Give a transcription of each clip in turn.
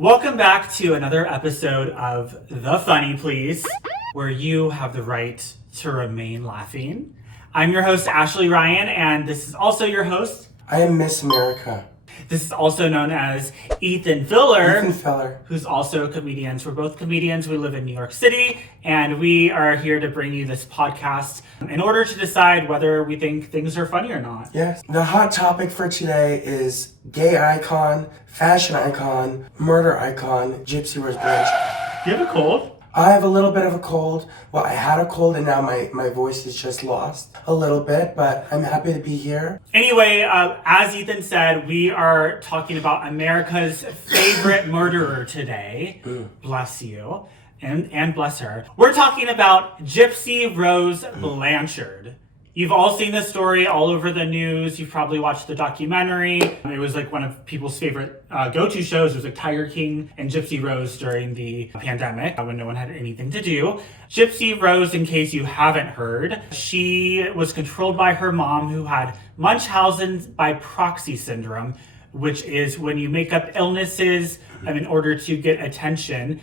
Welcome back to another episode of The Funny Please, where you have the right to remain laughing. I'm your host, Ashley Ryan, and this is also your host. I am Miss America. This is also known as Ethan Filler. Ethan Feller. Who's also comedians. We're both comedians. We live in New York City, and we are here to bring you this podcast in order to decide whether we think things are funny or not. Yes. The hot topic for today is gay icon, fashion icon, murder icon, Gypsy Rose Blanchard. Do you have a cold? I have a little bit of a cold. Well, I had a cold and now my voice is just lost a little bit, but I'm happy to be here. Anyway, as Ethan said, we are talking about America's favorite murderer today. Bless you. And bless her. We're talking about Gypsy Rose Blanchard. You've all seen this story all over the news. You've probably watched the documentary. It was like one of people's favorite go-to shows. It was like Tiger King and Gypsy Rose during the pandemic when no one had anything to do. Gypsy Rose, in case you haven't heard, she was controlled by her mom who had Munchausen's by proxy syndrome, which is when you make up illnesses in order to get attention.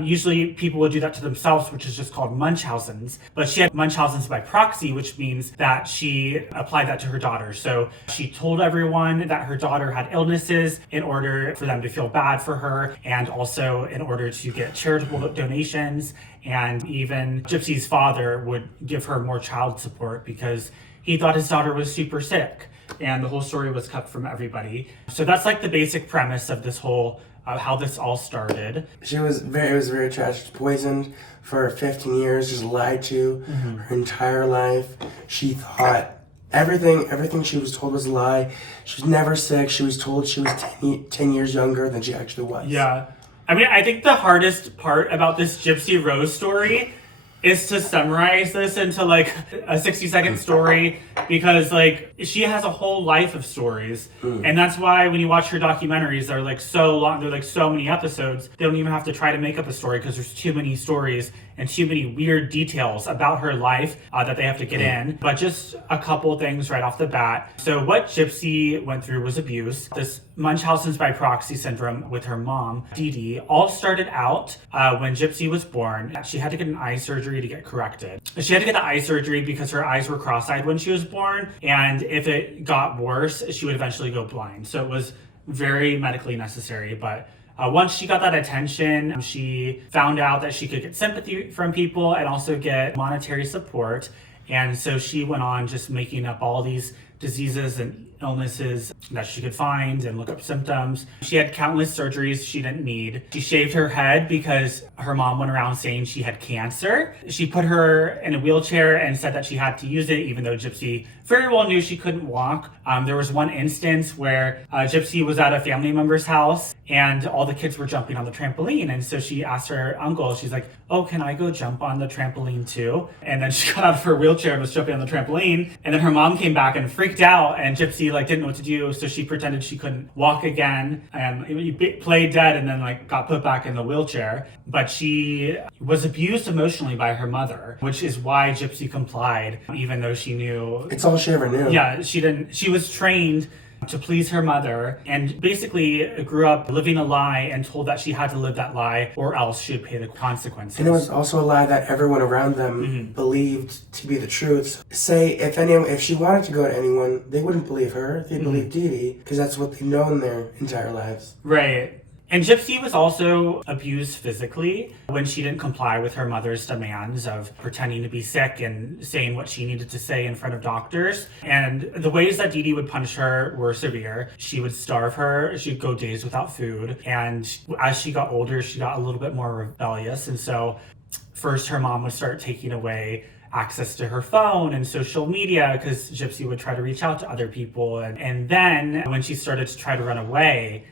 Usually people would do that to themselves, which is just called Munchausen's. But she had Munchausen's by proxy, which means that she applied that to her daughter. So she told everyone that her daughter had illnesses in order for them to feel bad for her, and also in order to get charitable donations. And even Gypsy's father would give her more child support because he thought his daughter was super sick. And the whole story was cut from everybody. So that's like the basic premise of this whole, how this all started. It was very tragic. Poisoned for 15 years, just lied to her entire life. She thought everything she was told was a lie. She was never sick. She was told she was 10 years younger than she actually was. Yeah. I mean, I think the hardest part about this Gypsy Rose story is to summarize this into like a 60-second story, because like she has a whole life of stories. And that's why when you watch her documentaries, they're like so long, they're like so many episodes, they don't even have to try to make up a story because there's too many stories and too many weird details about her life that they have to get in. But just a couple things right off the bat. So what Gypsy went through was abuse. This Munchausen's by proxy syndrome with her mom, Dee Dee, all started out when Gypsy was born. She had to get an eye surgery to get corrected. She had to get the eye surgery because her eyes were cross-eyed when she was born, and if it got worse, she would eventually go blind. So it was very medically necessary, but once she got that attention, she found out that she could get sympathy from people and also get monetary support. And so she went on just making up all these diseases and illnesses that she could find and look up symptoms. She had countless surgeries she didn't need. She shaved her head because her mom went around saying she had cancer. She put her in a wheelchair and said that she had to use it, even though Gypsy very well knew she couldn't walk. There was one instance where Gypsy was at a family member's house and all the kids were jumping on the trampoline. And so she asked her uncle, she's like, "Oh, can I go jump on the trampoline too?" And then she got out of her wheelchair and was jumping on the trampoline. And then her mom came back and freaked out, and Gypsy didn't know what to do. So she pretended she couldn't walk again and played dead and then got put back in the wheelchair. But she was abused emotionally by her mother, which is why Gypsy complied, even though she knew. It's all she ever knew. Yeah, she didn't. She was trained to please her mother and basically grew up living a lie and told that she had to live that lie or else she would pay the consequences. And it was also a lie that everyone around them believed to be the truth. Say, if she wanted to go to anyone, they wouldn't believe her. They'd believe Dee Dee because that's what they've known their entire lives. Right. And Gypsy was also abused physically when she didn't comply with her mother's demands of pretending to be sick and saying what she needed to say in front of doctors. And the ways that Dee Dee would punish her were severe. She would starve her. She'd go days without food. And as she got older, she got a little bit more rebellious. And so first her mom would start taking away access to her phone and social media because Gypsy would try to reach out to other people. And then when she started to try to run away,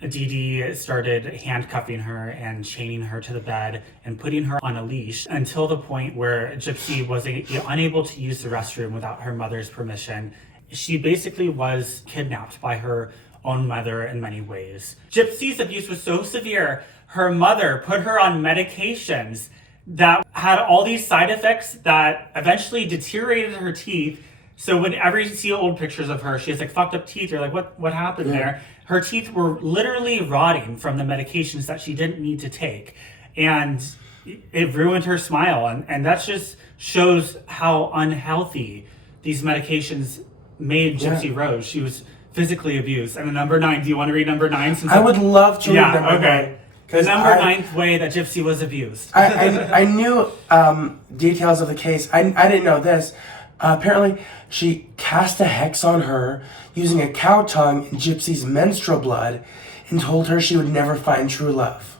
Dee Dee started handcuffing her and chaining her to the bed and putting her on a leash until the point where Gypsy was unable to use the restroom without her mother's permission. She basically was kidnapped by her own mother in many ways. Gypsy's abuse was so severe, her mother put her on medications that had all these side effects that eventually deteriorated her teeth So whenever you see old pictures of her, she has like fucked up teeth. You're like, what happened there? Her teeth were literally rotting from the medications that she didn't need to take. And it ruined her smile. And that just shows how unhealthy these medications made Gypsy Rose. She was physically abused. And the number 9, do you want to read number 9? Since I would love to read number 9. The number 9th way that Gypsy was abused. I knew details of the case. I didn't know this. Apparently, she cast a hex on her using a cow tongue in Gypsy's menstrual blood and told her she would never find true love.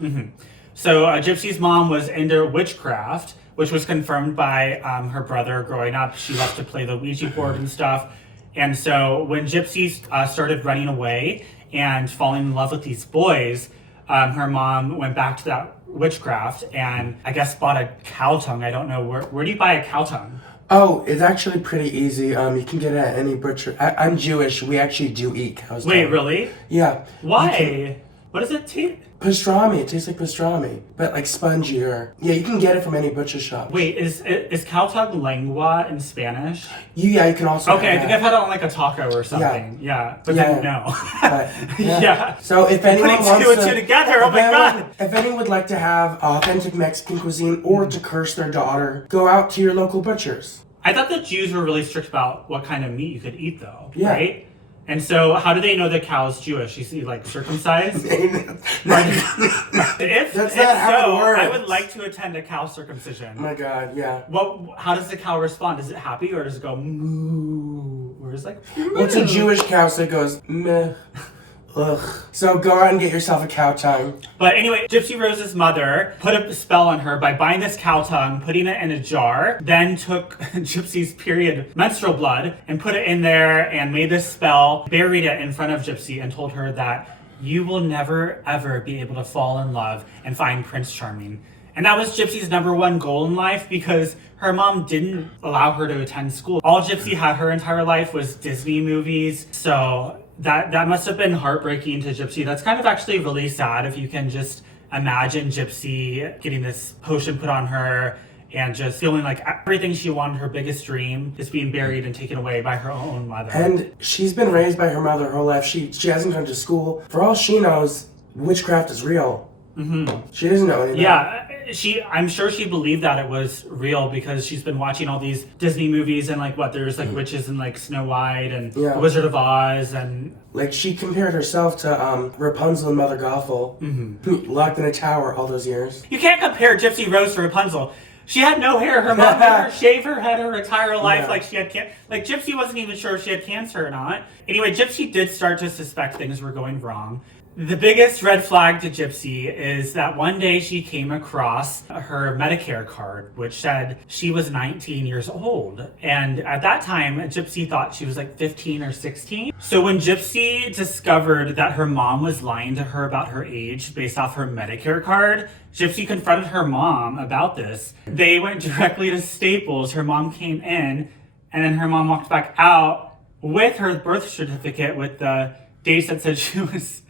Mm-hmm. So Gypsy's mom was into witchcraft, which was confirmed by her brother growing up. She loved to play the Ouija board and stuff. And so when Gypsy started running away and falling in love with these boys, her mom went back to that witchcraft and I guess bought a cow tongue. I don't know. Where do you buy a cow tongue? Oh, it's actually pretty easy. You can get it at any butcher. I'm Jewish. We actually do eat cow's tongue. Wait, really? Yeah. Why? What does it taste? Pastrami. It tastes like pastrami, but like spongier. Yeah, you can get it from any butcher shop. Wait, is cow tongue lengua in Spanish? Yeah, you can also. Okay, I think I've had it on like a taco or something. Yeah, but didn't know. But, yeah. So if anyone putting wants two and two together, oh my god! If anyone would like to have authentic Mexican cuisine or to curse their daughter, go out to your local butchers. I thought the Jews were really strict about what kind of meat you could eat, though. Yeah. Right? And so, how do they know the cow's Jewish? Is he like circumcised? That's not how it works. I would like to attend a cow circumcision. Oh my god, yeah. How does the cow respond? Is it happy or does it go moo? Or is it like moo? Well, it's a Jewish cow, so it goes meh. Ugh. So go out and get yourself a cow tongue. But anyway, Gypsy Rose's mother put a spell on her by buying this cow tongue, putting it in a jar, then took Gypsy's period menstrual blood and put it in there and made this spell, buried it in front of Gypsy and told her that you will never ever be able to fall in love and find Prince Charming. And that was Gypsy's number 1 goal in life because her mom didn't allow her to attend school. All Gypsy had her entire life was Disney movies. So that must have been heartbreaking to Gypsy. That's kind of actually really sad if you can just imagine Gypsy getting this potion put on her and just feeling like everything she wanted, her biggest dream, is being buried and taken away by her own mother. And she's been raised by her mother her whole life. She hasn't gone to school. For all she knows, witchcraft is real. Mm-hmm. She doesn't know anything. Yeah, I'm sure she believed that it was real because she's been watching all these Disney movies and there's witches and like Snow White and The Wizard of Oz and like she compared herself to Rapunzel and Mother Gothel, who locked in a tower all those years. You can't compare Gypsy Rose to Rapunzel. She had no hair. Her mom made her shave her head her entire life like she had cancer. Like Gypsy wasn't even sure if she had cancer or not. Anyway, Gypsy did start to suspect things were going wrong. The biggest red flag to Gypsy is that one day she came across her Medicare card, which said she was 19 years old. And at that time, Gypsy thought she was like 15 or 16. So when Gypsy discovered that her mom was lying to her about her age based off her Medicare card, Gypsy confronted her mom about this. They went directly to Staples. Her mom came in, and then her mom walked back out with her birth certificate with the dates that said she was...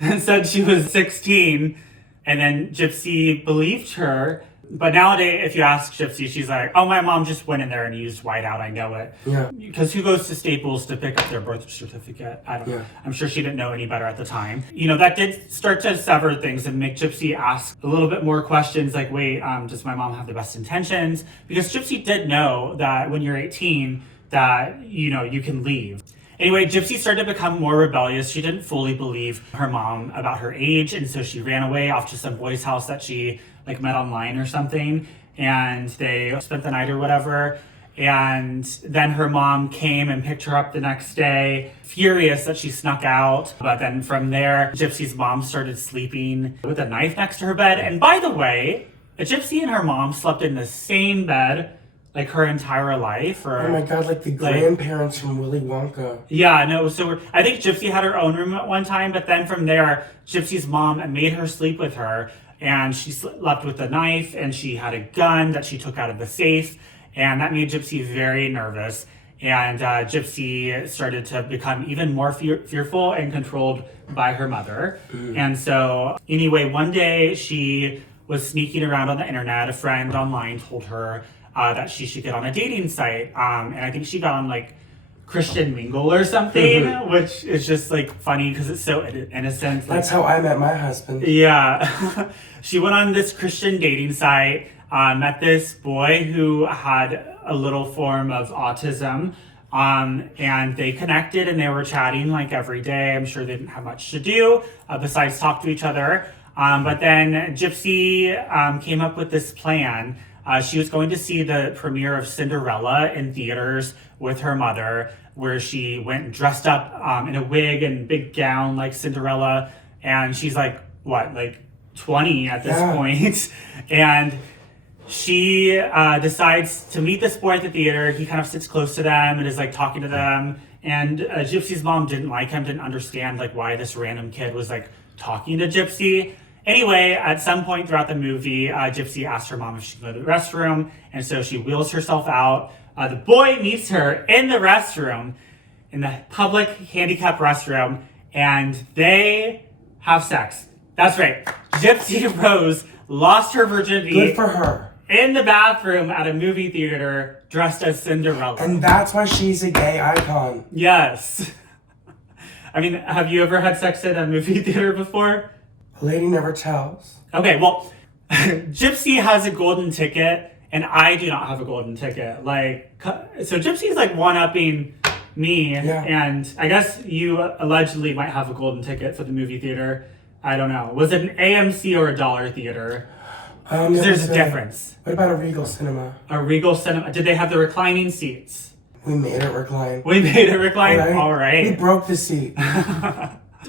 and said she was 16, and then Gypsy believed her. But nowadays, if you ask Gypsy, she's like, oh, my mom just went in there and used whiteout, I know it. Yeah. Because who goes to Staples to pick up their birth certificate? I don't know. I'm sure she didn't know any better at the time. That did start to sever things and make Gypsy ask a little bit more questions like, wait, does my mom have the best intentions? Because Gypsy did know that when you're 18, that, you can leave. Anyway, Gypsy started to become more rebellious. She didn't fully believe her mom about her age, and so she ran away off to some boy's house that she met online or something, and they spent the night or whatever. And then her mom came and picked her up the next day, furious that she snuck out. But then from there, Gypsy's mom started sleeping with a knife next to her bed. And by the way, Gypsy and her mom slept in the same bed her entire life. Oh my god, like the grandparents from Willy Wonka. Yeah, no, so I think Gypsy had her own room at one time, but then from there, Gypsy's mom made her sleep with her, and she slept with a knife, and she had a gun that she took out of the safe, and that made Gypsy very nervous, and Gypsy started to become even more fearful and controlled by her mother. And so, anyway, one day she was sneaking around on the internet. A friend online told her that she should get on a dating site. And I think she got on like Christian Mingle or something, which is just like funny because it's so innocent. That's how I met my husband. Yeah. She went on this Christian dating site, met this boy who had a little form of autism. And they connected and they were chatting like every day. I'm sure they didn't have much to do besides talk to each other. But then Gypsy came up with this plan. She was going to see the premiere of Cinderella in theaters with her mother, where she went dressed up in a wig and big gown like Cinderella. And she's like, what, like 20 at this point. And she decides to meet this boy at the theater. He kind of sits close to them and is like talking to them. And Gypsy's mom didn't like him, didn't understand like why this random kid was like talking to Gypsy. Anyway, at some point throughout the movie, Gypsy asks her mom if she can go to the restroom. And so she wheels herself out. The boy meets her in the restroom, in the public handicapped restroom, and they have sex. That's right. Gypsy Rose lost her virginity. Good for her. In the bathroom at a movie theater dressed as Cinderella. And that's why she's a gay icon. Yes. I mean, have you ever had sex at a movie theater before? A lady never tells. Okay, well, Gypsy has a golden ticket, and I do not have a golden ticket. Like, so Gypsy's like one-upping me, and I guess you allegedly might have a golden ticket for the movie theater. I don't know. Was it an AMC or a dollar theater? There's a difference. What about a Regal Cinema? A Regal Cinema. Did they have the reclining seats? We made it recline. We made it recline? All right. We broke the seat.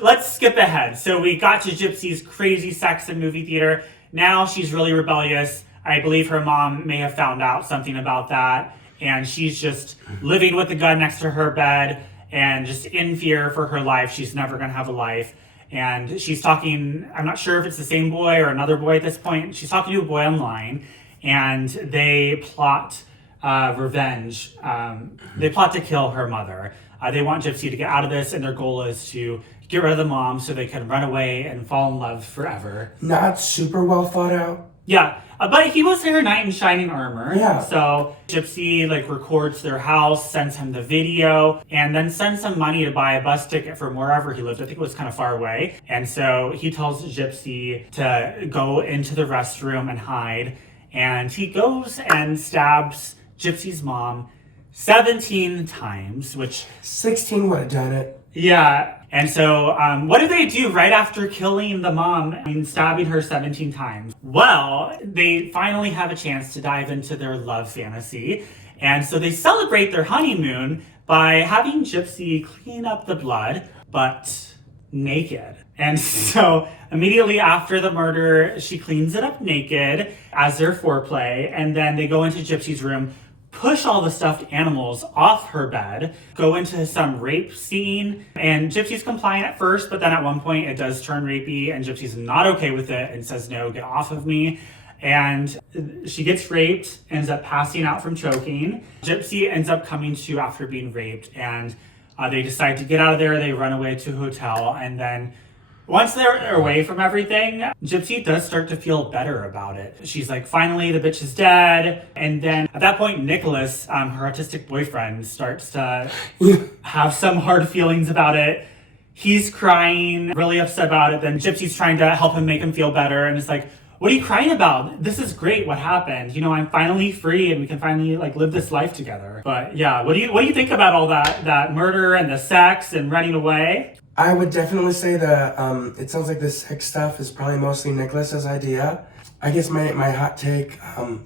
Let's skip ahead. So we got to Gypsy's crazy sex in movie theater. Now she's really rebellious. I believe her mom may have found out something about that. And she's just living with the gun next to her bed and just in fear for her life. She's never going to have a life. And she's talking, I'm not sure if it's the same boy or another boy at this point. She's talking to a boy online, and they plot revenge. They plot to kill her mother. They want Gypsy to get out of this, and their goal is to get rid of the mom so they can run away and fall in love forever. Not super well thought out. Yeah, but he was her knight in shining armor. Yeah. So Gypsy like records their house, sends him the video, and then sends some money to buy a bus ticket from wherever he lived. I think it was kind of far away. And so he tells Gypsy to go into the restroom and hide. And he goes and stabs Gypsy's mom 17 times, which 16 would have done it. Yeah. And so what do they do right after killing the mom and stabbing her 17 times? Well, they finally have a chance to dive into their love fantasy. And so they celebrate their honeymoon by having Gypsy clean up the blood, but naked. And so immediately after the murder, she cleans it up naked as their foreplay. And then they go into Gypsy's room, push all the stuffed animals off her bed, go into some rape scene, and Gypsy's compliant at first, but then at one point it does turn rapey, and Gypsy's not okay with it and says, no, get off of me. And she gets raped, ends up passing out from choking. Gypsy ends up coming to after being raped, and they decide to get out of there. They run away to a hotel, and then once they're away from everything, Gypsy does start to feel better about it. She's like, finally, the bitch is dead. And then at that point, Nicholas, her autistic boyfriend, starts to have some hard feelings about it. He's crying, really upset about it. Then Gypsy's trying to help him, make him feel better. And it's like, what are you crying about? This is great. What happened? You know, I'm finally free and we can finally like live this life together. But yeah, what do you think about all that murder and the sex and running away? I would definitely say that it sounds like the sex stuff is probably mostly Nicholas's idea. I guess my hot take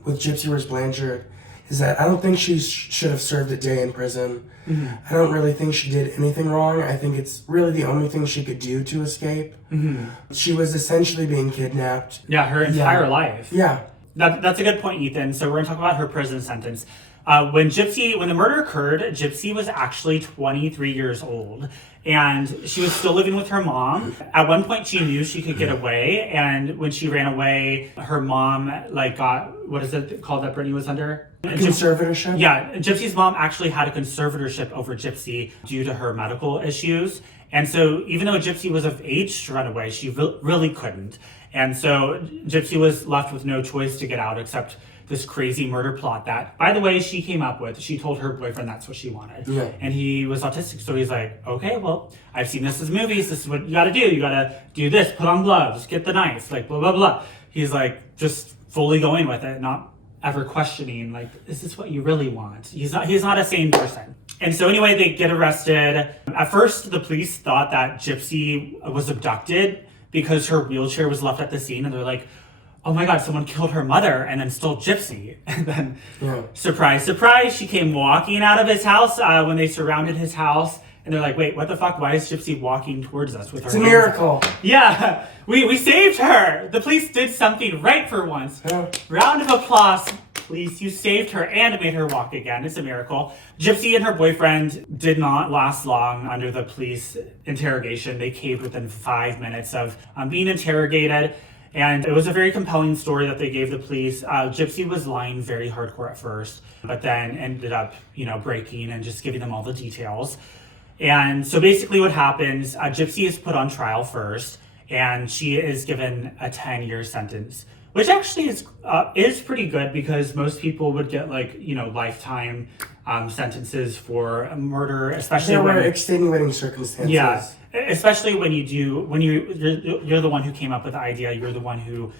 with Gypsy Rose Blanchard is that I don't think she should have served a day in prison. Mm-hmm. I don't really think she did anything wrong. I think it's really the only thing she could do to escape. Mm-hmm. She was essentially being kidnapped. Yeah, her entire life. Yeah. That's a good point, Ethan. So we're going to talk about her prison sentence. When the murder occurred, Gypsy was actually 23 years old, and she was still living with her mom. At one point, she knew she could get away, and when she ran away, her mom got, what is it called that Brittany was under? Conservatorship? Yeah, Gypsy's mom actually had a conservatorship over Gypsy due to her medical issues. And so even though Gypsy was of age to run away, she really couldn't. And so Gypsy was left with no choice to get out except this crazy murder plot that, by the way, she came up with. She told her boyfriend that's what she wanted. Yeah. And he was autistic, so he's like, okay, well, I've seen this as movies. This is what you gotta do. You gotta do this, put on gloves, get the knife, like, blah, blah, blah. He's like, just fully going with it, not ever questioning, like, is this what you really want? He's not a sane person. And so anyway, they get arrested. At first, the police thought that Gypsy was abducted because her wheelchair was left at the scene, and they're like, oh my God, someone killed her mother and then stole Gypsy. And then, surprise, surprise, she came walking out of his house when they surrounded his house. And they're like, wait, what the fuck? Why is Gypsy walking towards us with her hands? It's a miracle. Yeah, we saved her. The police did something right for once. Yeah. Round of applause, police. You saved her and made her walk again. It's a miracle. Gypsy and her boyfriend did not last long under the police interrogation. They caved within 5 minutes of being interrogated. And it was a very compelling story that they gave the police. Gypsy was lying very hardcore at first, but then ended up, breaking and just giving them all the details. And so basically what happens, Gypsy is put on trial first, and she is given a 10-year sentence, which actually is pretty good because most people would get lifetime sentences for murder, especially there when were extenuating circumstances. Yeah, especially when you're the one who came up with the idea. You're the one who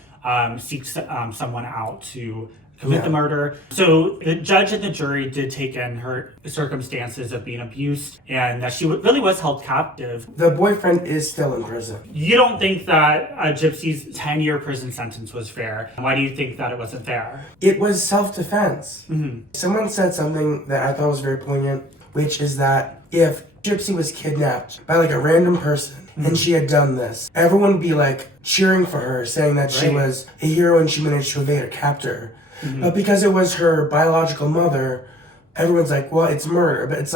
seeks someone out to commit the murder. So the judge and the jury did take in her circumstances of being abused and that she really was held captive. The boyfriend is still in prison. You don't think that Gypsy's 10-year prison sentence was fair? Why do you think that it wasn't fair? It was self-defense. Mm-hmm. Someone said something that I thought was very poignant, which is that if Gypsy was kidnapped by a random person and she had done this, everyone would be cheering for her, saying that she was a hero and she managed to evade her captor. Mm-hmm. But because it was her biological mother, everyone's like, well, it's murder. But it's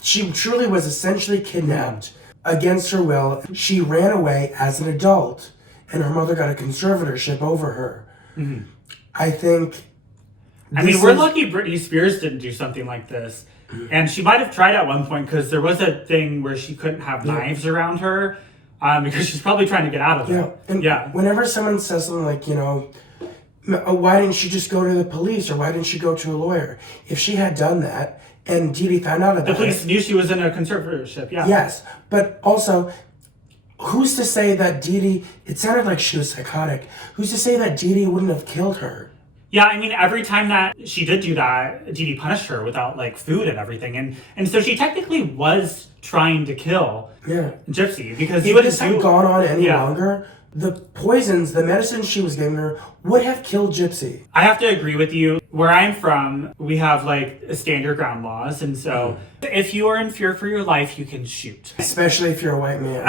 she truly was essentially kidnapped against her will. She ran away as an adult, and her mother got a conservatorship over her. Mm-hmm. I think... we're lucky Britney Spears didn't do something like this. And she might have tried at one point, because there was a thing where she couldn't have knives around her, because she's probably trying to get out of it. And whenever someone says something like, why didn't she just go to the police, or why didn't she go to a lawyer? If she had done that and Dee Dee found out about it... The police knew she was in a conservatorship, Yes, but also, who's to say that Dee Dee... It sounded like she was psychotic. Who's to say that Dee Dee wouldn't have killed her? Yeah, every time that she did do that, Dee Dee punished her without, food and everything. And so she technically was trying to kill Gypsy, because... If this had gone on any longer... The poisons, the medicines she was giving her would have killed Gypsy. I have to agree with you. Where I'm from, we have standard ground laws. And so if you are in fear for your life, you can shoot. Especially if you're a white man.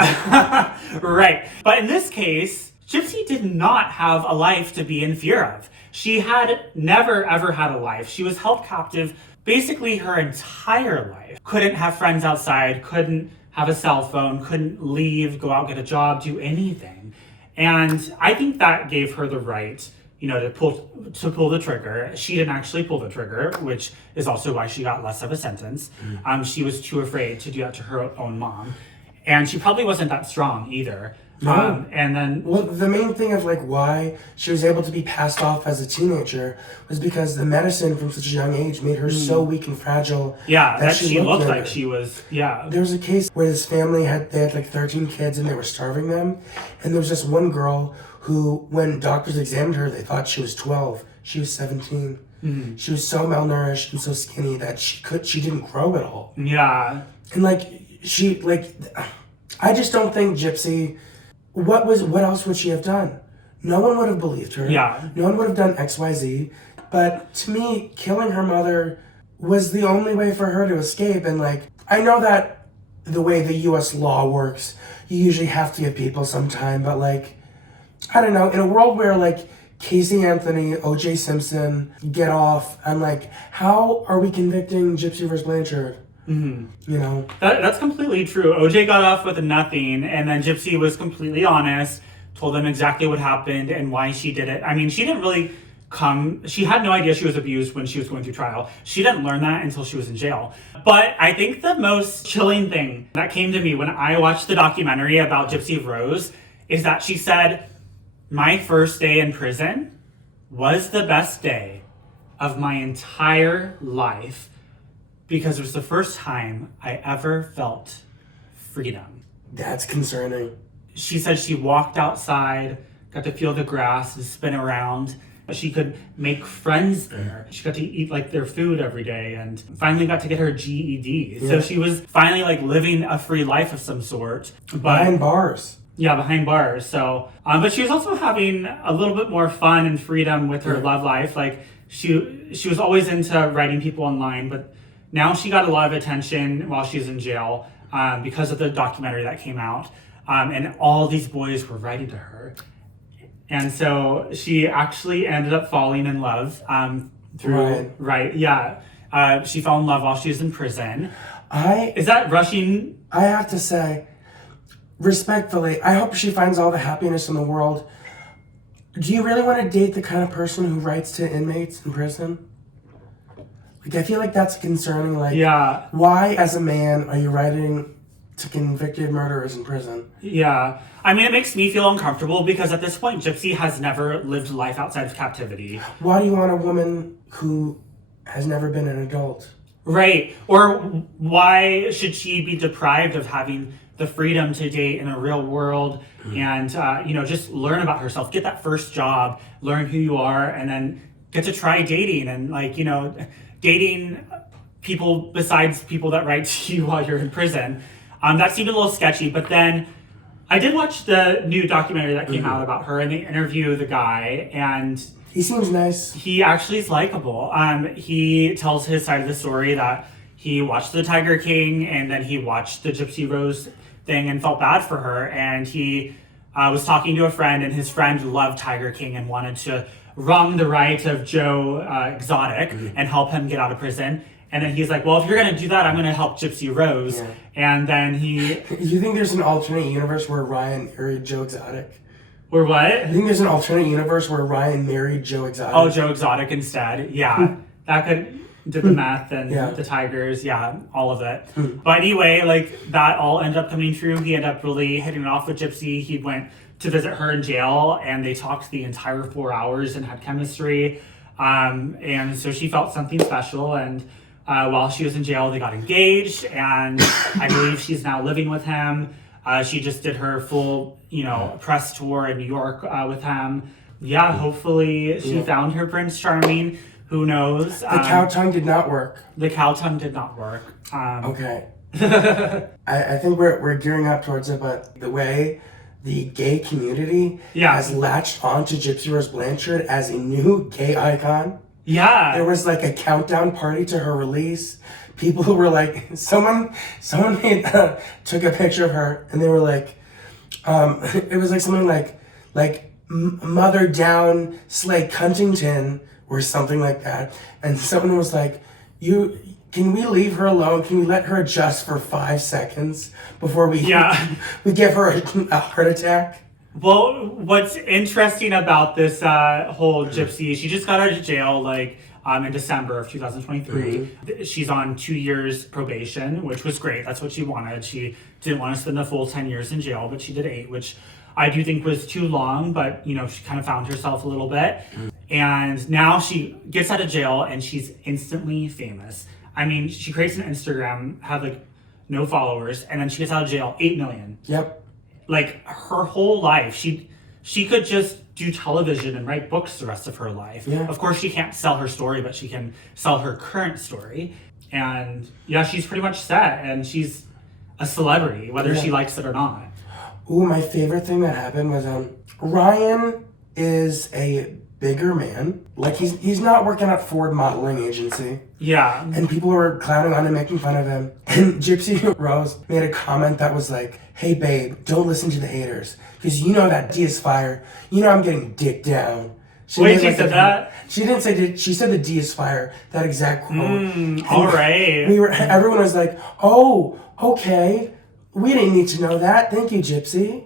Right. But in this case, Gypsy did not have a life to be in fear of. She had never, ever had a life. She was held captive basically her entire life. Couldn't have friends outside, couldn't have a cell phone, couldn't leave, go out, get a job, do anything. And I think that gave her the right, to pull the trigger. She didn't actually pull the trigger, which is also why she got less of a sentence. She was too afraid to do that to her own mom. And she probably wasn't that strong either. No. And then... Well, the main thing of why she was able to be passed off as a teenager was because the medicine from such a young age made her so weak and fragile. Yeah, that she looked like she was, There was a case where this family had 13 kids and they were starving them. And there was this one girl who, when doctors examined her, they thought she was 12. She was 17. Mm-hmm. She was so malnourished and so skinny that she didn't grow at all. Yeah. And I just don't think Gypsy... What else would she have done? No one would have believed her. Yeah. No one would have done XYZ. But to me, killing her mother was the only way for her to escape. And I know that the way the US law works, you usually have to give people some time. But I don't know, in a world where Casey Anthony, O.J. Simpson get off, and how are we convicting Gypsy Rose Blanchard? Mm-hmm. That's completely true. OJ got off with nothing, and then Gypsy was completely honest, told them exactly what happened and why she did it. She didn't really she had no idea she was abused when she was going through trial. She didn't learn that until she was in jail. But I think the most chilling thing that came to me when I watched the documentary about Gypsy Rose is that she said, my first day in prison was the best day of my entire life because it was the first time I ever felt freedom. That's concerning. She said she walked outside, got to feel the grass and spin around. She could make friends there. She got to eat like their food every day and finally got to get her GED. Yeah. So she was finally like living a free life of some sort. But Behind bars. yeah, behind bars. So, but she was also having a little bit more fun and freedom with her love life. Like she was always into writing people online, but now she got a lot of attention while she was in jail because of the documentary that came out. And all these boys were writing to her. And so she actually ended up falling in love through, she fell in love while she was in prison. Is that rushing? I have to say, respectfully, I hope she finds all the happiness in the world. Do you really want to date the kind of person who writes to inmates in prison? Like, I feel like that's concerning. Like, why, as a man, are you writing to convicted murderers in prison? Yeah. I mean, it makes me feel uncomfortable because at this point, Gypsy has never lived life outside of captivity. Why do you want a woman who has never been an adult? Right. Or why should she be deprived of having the freedom to date in a real world and, just learn about herself, get that first job, learn who you are, and then get to try dating and, dating people besides people that write to you while you're in prison. That seemed a little sketchy, but then I did watch the new documentary that came out about her, and they interview the guy, and he seems nice. He actually is likable. He tells his side of the story that he watched the Tiger King, and then he watched the Gypsy Rose thing and felt bad for her, and he was talking to a friend, and his friend loved Tiger King and wanted to wrong the right of Joe Exotic and help him get out of prison. And then he's like, well, if you're going to do that, I'm going to help Gypsy Rose. Yeah. And then he... You think there's an alternate universe where Ryan married Joe Exotic? Or what? I think there's an alternate universe where Ryan married Joe Exotic. Oh, Joe Exotic instead. Yeah. That could... Did the meth and the tigers. Yeah, all of it. But anyway, that all ended up coming true. He ended up really hitting it off with Gypsy. He went to visit her in jail, and they talked the entire 4 hours and had chemistry. And so she felt something special, and... while she was in jail, they got engaged, and I believe she's now living with him. She just did her full, press tour in New York with him. Yeah, hopefully she found her Prince Charming. Who knows? The cow tongue did not work. The cow tongue did not work. Okay. I think we're gearing up towards it, but the way the gay community has latched onto Gypsy Rose Blanchard as a new gay icon. Yeah. There was a countdown party to her release. People who were someone took a picture of her, and they were it was something like Mother Down Slay Cuntington or something like that. And someone was like, can we leave her alone? Can we let her adjust for 5 seconds before we give her a heart attack? Well, what's interesting about this whole Gypsy, she just got out of jail in December of 2023. She's on 2 years probation, which was great. That's what she wanted. She didn't want to spend the full 10 years in jail, but she did 8, which I do think was too long, but she kind of found herself a little bit. And now she gets out of jail and she's instantly famous. I mean, she creates an Instagram, had no followers, and then she gets out of jail, 8 million. Yep. Her whole life, she could just do television and write books the rest of her life. Yeah. Of course, she can't sell her story, but she can sell her current story. And she's pretty much set, and she's a celebrity, whether she likes it or not. Ooh, my favorite thing that happened was Ryan is a bigger man. He's not working at Ford Modeling Agency. Yeah. And people were clowning on him, making fun of him. And Gypsy Rose made a comment that was like, hey babe, don't listen to the haters. Because that D is fire. I'm getting dick down. She said that? She didn't say D, she said the D is fire. That exact quote. All right. Everyone was like, oh, okay. We didn't need to know that. Thank you, Gypsy.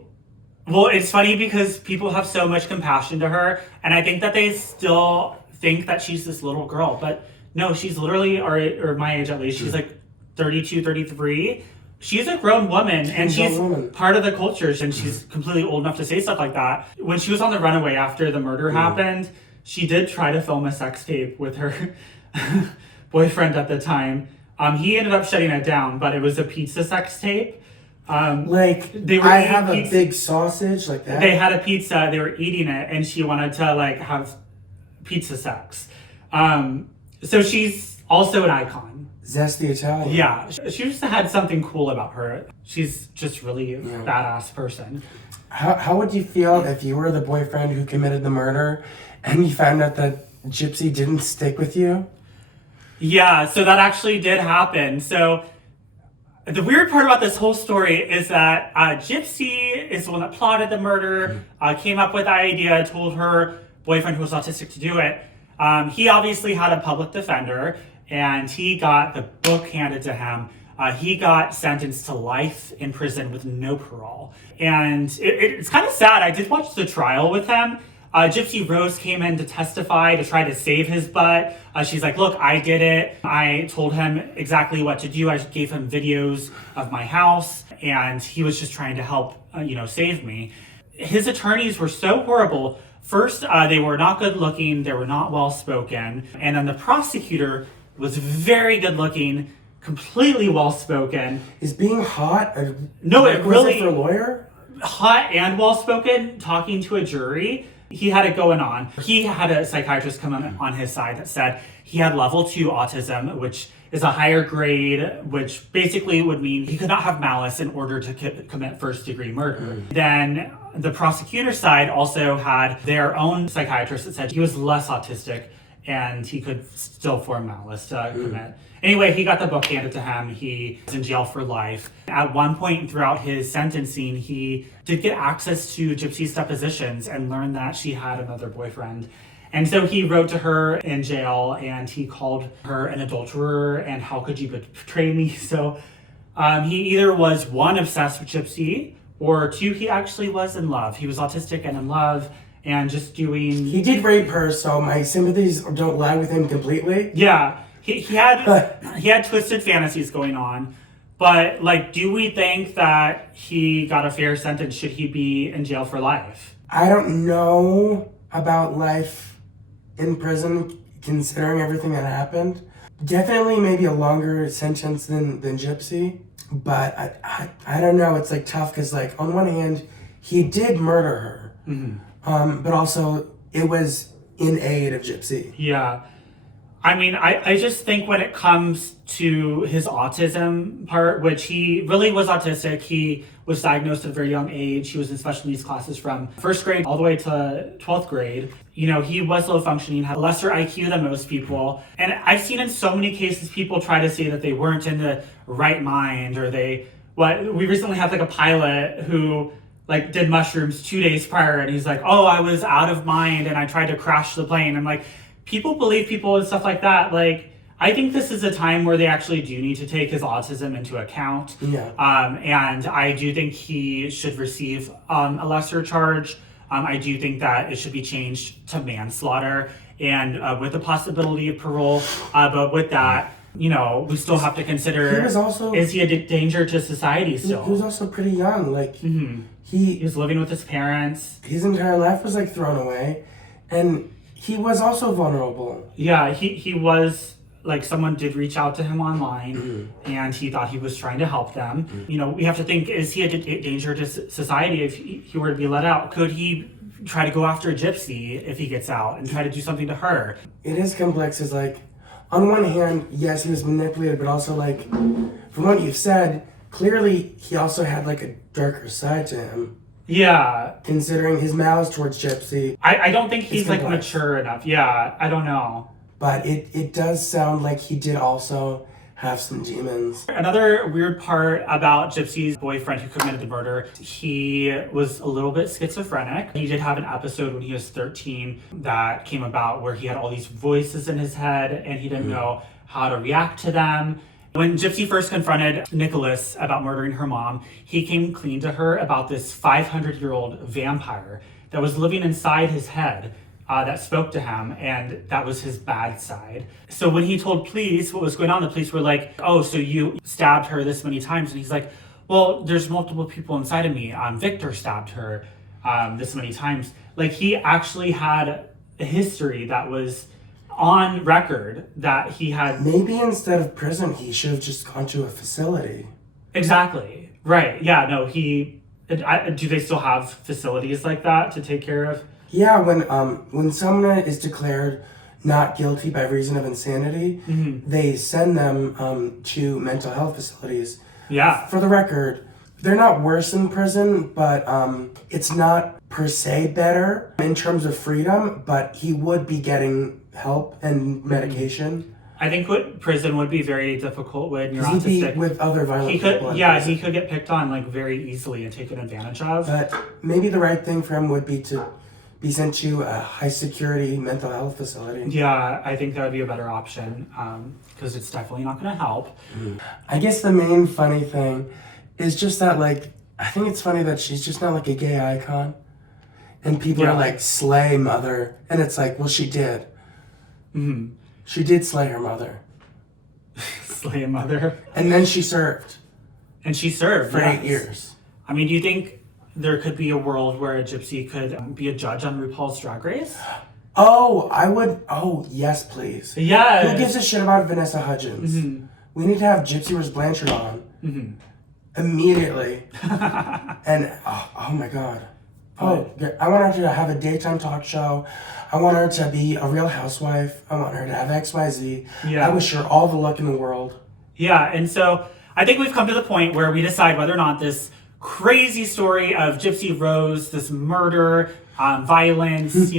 Well, it's funny because people have so much compassion to her, and I think that they still think that she's this little girl, but no, she's literally, or my age at least, she's 32, 33. She's a grown woman, and she's part of the culture, and she's completely old enough to say stuff like that. When she was on the runaway after the murder happened, she did try to film a sex tape with her boyfriend at the time. He ended up shutting it down, but it was a pizza sex tape. They were I eating have a pizza. big sausage like that. They had a pizza, they were eating it, and she wanted to like have pizza sex. So she's also an icon. Zesty Italian. Yeah, she just had something cool about her. She's just really a badass person. How would you feel if you were the boyfriend who committed the murder and you found out that Gypsy didn't stick with you? Yeah, so that actually did happen. So the weird part about this whole story is that Gypsy is the one that plotted the murder, came up with the idea, told her boyfriend who was autistic to do it. He obviously had a public defender, and he got the book handed to him. He got sentenced to life in prison with no parole. And it's kind of sad. I did watch the trial with him. Gypsy Rose came in to testify to try to save his butt. She's like, look, I did it. I told him exactly what to do. I gave him videos of my house, and he was just trying to help, save me. His attorneys were so horrible. First, they were not good looking. They were not well spoken. And then the prosecutor was very good looking, completely well spoken. Is being hot a No, it really for a lawyer? Hot and well spoken, talking to a jury. He had it going on. He had a psychiatrist come on his side that said he had level 2 autism, which is a higher grade, which basically would mean he could not have malice in order to commit first-degree murder. Then the prosecutor's side also had their own psychiatrist that said he was less autistic and he could still form malice to commit. Anyway, he got the book handed to him. He was in jail for life. At one point throughout his sentencing, he did get access to Gypsy's depositions and learned that she had another boyfriend. And so he wrote to her in jail, and he called her an adulterer and how could you betray me? So he either was, one, obsessed with Gypsy, or two, he actually was in love. He was autistic and in love and just doing... He did rape her, so my sympathies don't lie with him completely. Yeah. He had twisted fantasies going on, but do we think that he got a fair sentence? Should he be in jail for life? I don't know about life in prison, considering everything that happened. Definitely maybe a longer sentence than Gypsy, but I don't know. It's tough because on one hand, he did murder her, but also it was in aid of Gypsy. Yeah. I mean, I just think when it comes to his autism part, which he really was autistic, he was diagnosed at a very young age. He was in special needs classes from first grade all the way to 12th grade. He was low functioning, had a lesser IQ than most people. And I've seen in so many cases people try to say that they weren't in the right mind, or we recently had a pilot who did mushrooms 2 days prior, and he's like, oh, I was out of mind and I tried to crash the plane. I'm like, people believe people and stuff like that. I think this is a time where they actually do need to take his autism into account. Yeah. And I do think he should receive a lesser charge. I do think that it should be changed to manslaughter and with the possibility of parole. But with that, we still have to consider, he was also, is he a danger to society still? He was also pretty young. He was living with his parents. His entire life was thrown away. And he was also vulnerable. Yeah, he was, someone did reach out to him online, and he thought he was trying to help them. We have to think, is he a danger to society if he were to be let out? Could he try to go after Gypsy if he gets out and try to do something to her? It is complex. It's on one hand, yes, he was manipulated, but also, from what you've said, clearly he also had, a darker side to him. Yeah. Considering his malice towards Gypsy. I don't think he's mature enough. Yeah, I don't know. But it does sound like he did also have some demons. Another weird part about Gypsy's boyfriend who committed the murder, he was a little bit schizophrenic. He did have an episode when he was 13 that came about where he had all these voices in his head and he didn't know how to react to them. When Gypsy first confronted Nicholas about murdering her mom, he came clean to her about this 500-year-old vampire that was living inside his head that spoke to him, and that was his bad side. So when he told police what was going on, the police were like, oh, so you stabbed her this many times? And he's like, well, there's multiple people inside of me. Victor stabbed her this many times. He actually had history that was on record that he had. Maybe instead of prison, he should have just gone to a facility. Exactly. Right. Yeah, no, do they still have facilities like that to take care of? Yeah, when someone is declared not guilty by reason of insanity, they send them to mental health facilities. Yeah. For the record, they're not worse than prison, but it's not per se better in terms of freedom, but he would be getting help and medication. I think prison would be very difficult when you're He'd be autistic. with other violent people. He could get picked on like very easily and taken advantage of. But maybe the right thing for him would be to be sent to a high security mental health facility. Yeah, I think that would be a better option because it's definitely not going to help. I guess the main funny thing is just that, like, I think it's funny that she's just not like a gay icon. And people are like, slay mother. And it's like, well, she did. Mm-hmm. She did slay her mother. Slay a mother. And then she served. And she served for 8 years. I mean, do you think there could be a world where a gypsy could be a judge on RuPaul's Drag Race? Oh, I would. Oh, yes, please. Yeah. Who gives a shit about Vanessa Hudgens? Mm-hmm. We need to have Gypsy Rose Blanchard on. Mm-hmm. Immediately. And, oh my God. Oh, I want her to have a daytime talk show. I want her to be a real housewife. I want her to have XYZ. Yeah. I wish her all the luck in the world. Yeah, and so I think we've come to the point where we decide whether or not this crazy story of Gypsy Rose, this murder, violence, is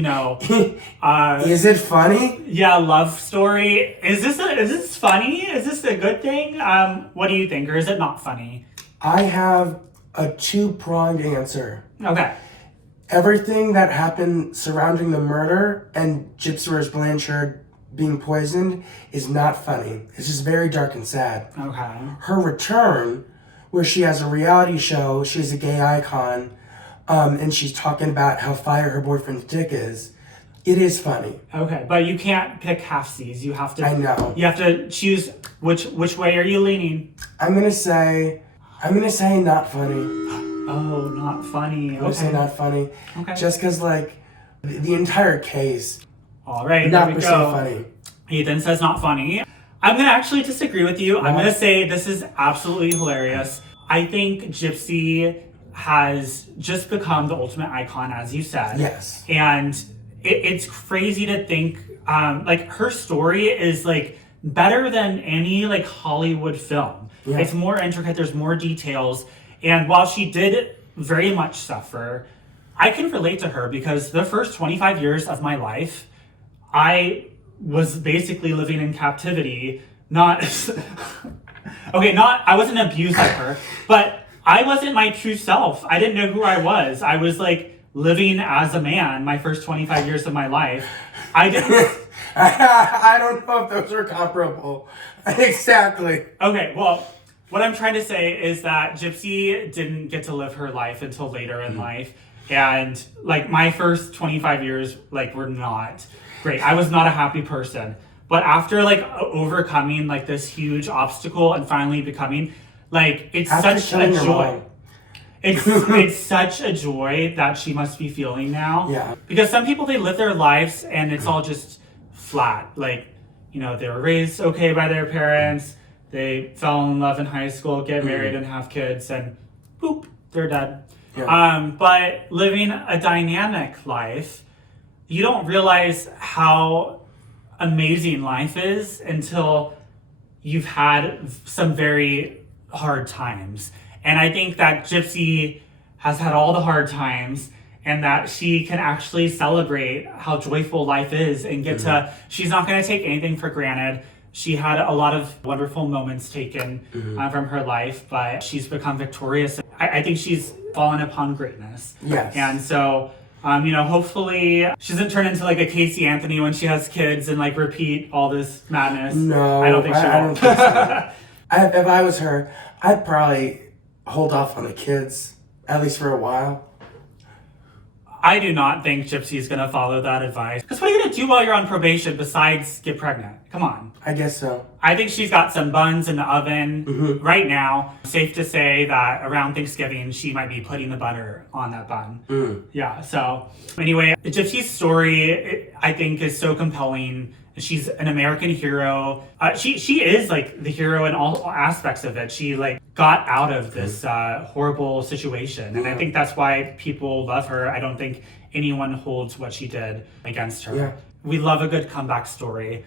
it funny? Yeah, love story. Is this funny? Is this a good thing? What do you think, or is it not funny? I have a two-pronged answer. Okay. Everything that happened surrounding the murder and Gypsy Rose Blanchard being poisoned is not funny. It's just very dark and sad. Okay. Her return, where she has a reality show, she's a gay icon, and she's talking about how fire her boyfriend's dick is, it is funny. Okay, but you can't pick halfsies. You have to. I know. You have to choose which way are you leaning? I'm gonna say not funny. Oh, not funny. I'm gonna say not funny. Okay. Just because, like, the entire case. All right, Not there we per go. se funny. Ethan says not funny. I'm going to actually disagree with you. What? I'm going to say this is absolutely hilarious. I think Gypsy has just become the ultimate icon, as you said. Yes. And it's crazy to think, like, her story is, like, better than any, like, Hollywood film. Yeah. It's more intricate. There's more details. And while she did very much suffer, I can relate to her because the first 25 years of my life, I was basically living in captivity. I wasn't abused by her, but I wasn't my true self. I didn't know who I was. I was like living as a man my first 25 years of my life. I don't know if those are comparable. Exactly. Okay, well, what I'm trying to say is that Gypsy didn't get to live her life until later in life. And like my first 25 years, like, were not great. I was not a happy person. But after like overcoming like this huge obstacle and finally becoming, like, it's such a joy. It's such a joy that she must be feeling now. Yeah. Because some people, they live their lives and it's all just flat. Like, they were raised okay by their parents. They fell in love in high school, get married and have kids, and boop, they're dead. Yeah. But living a dynamic life, you don't realize how amazing life is until you've had some very hard times. And I think that Gypsy has had all the hard times and that she can actually celebrate how joyful life is and get to, she's not going to take anything for granted. She had a lot of wonderful moments taken from her life, but she's become victorious. I think she's fallen upon greatness. Yes. And so, hopefully she doesn't turn into like a Casey Anthony when she has kids and like repeat all this madness. No, I don't think she will. I don't think so. If I was her, I'd probably hold off on the kids, at least for a while. I do not think Gypsy's gonna follow that advice. Because what are you gonna do while you're on probation besides get pregnant? Come on. I guess so. I think she's got some buns in the oven right now. Safe to say that around Thanksgiving, she might be putting the butter on that bun. Yeah, so anyway, Gypsy's story, I think, is so compelling. She's an American hero. She is like the hero in all aspects of it. She like got out of this horrible situation. And I think that's why people love her. I don't think anyone holds what she did against her. Yeah. We love a good comeback story.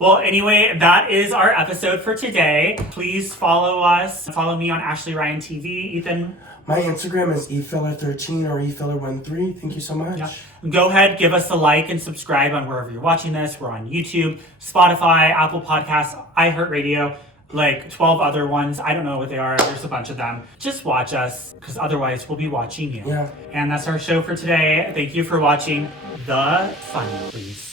Well, anyway, that is our episode for today. Please follow us. Follow me on Ashley Ryan TV. Ethan? My Instagram is efiller13 or efiller13. Thank you so much. Yeah. Go ahead, give us a like and subscribe on wherever you're watching this. We're on YouTube, Spotify, Apple Podcasts, iHeartRadio, like 12 other ones. I don't know what they are. There's a bunch of them. Just watch us, because otherwise we'll be watching you. Yeah. And that's our show for today. Thank you for watching The Funny Please.